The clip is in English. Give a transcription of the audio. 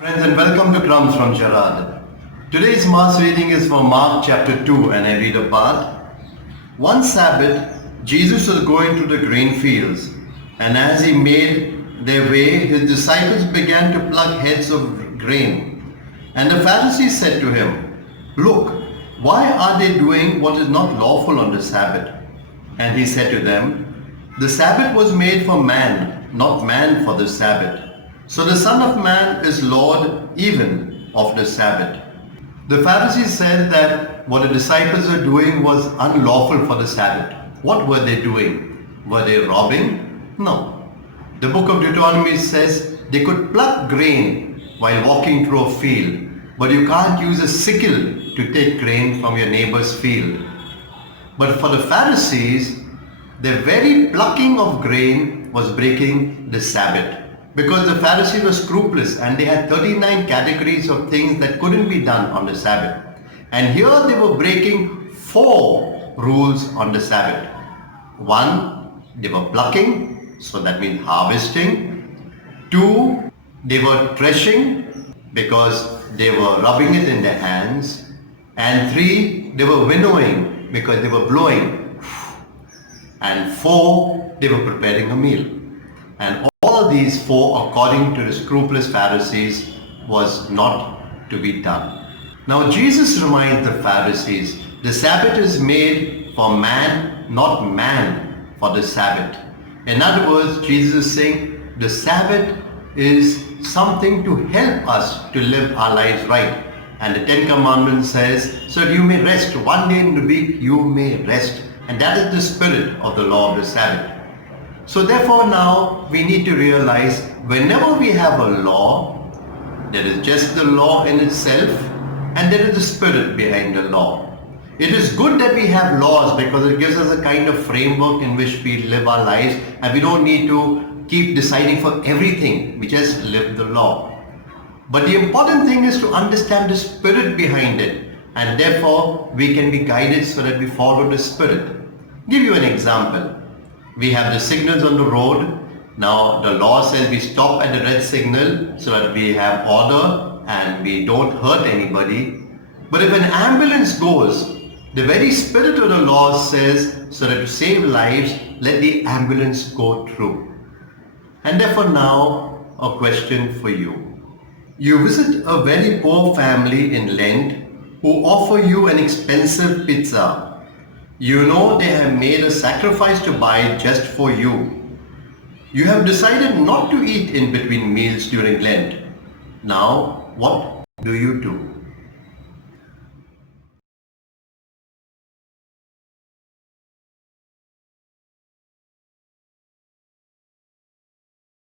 Friends, and welcome to Crumbz from Gerard. Today's Mass reading is from Mark chapter 2, and I read a part. One Sabbath, Jesus was going through the grain fields, and as he made their way, his disciples began to pluck heads of grain. And the Pharisees said to him, "Look, why are they doing what is not lawful on the Sabbath?" And he said to them, "The Sabbath was made for man, not man for the Sabbath. So the Son of Man is Lord even of the Sabbath." The Pharisees said that what the disciples were doing was unlawful for the Sabbath. What were they doing? Were they robbing? No. The book of Deuteronomy says they could pluck grain while walking through a field, but you can't use a sickle to take grain from your neighbor's field. But for the Pharisees, the very plucking of grain was breaking the Sabbath. Because the Pharisees were scrupulous and they had 39 categories of things that couldn't be done on the Sabbath. And here they were breaking 4 rules on the Sabbath. 1, they were plucking, so that means harvesting. 2, they were threshing because they were rubbing it in their hands. And 3, they were winnowing because they were blowing. And 4, they were preparing a meal. And all of these 4, according to the scrupulous Pharisees, was not to be done. Now Jesus reminds the Pharisees, the Sabbath is made for man, not man for the Sabbath. In other words, Jesus is saying the Sabbath is something to help us to live our lives right. And the 10 Commandments says, so you may rest. One day in the week you may rest. And that is the spirit of the law of the Sabbath. So therefore now we need to realize whenever we have a law, there is just the law in itself and there is the spirit behind the law. It is good that we have laws because it gives us a kind of framework in which we live our lives and we don't need to keep deciding for everything. We just live the law. But the important thing is to understand the spirit behind it and therefore we can be guided so that we follow the spirit. Give you an example. We have the signals on the road. Now the law says we stop at the red signal so that we have order and we don't hurt anybody. But if an ambulance goes, the very spirit of the law says so that to save lives, let the ambulance go through. And therefore now a question for you. You visit a very poor family in Lent who offer you an expensive pizza. You know they have made a sacrifice to buy it just for you. You have decided not to eat in between meals during Lent. Now, what do you do?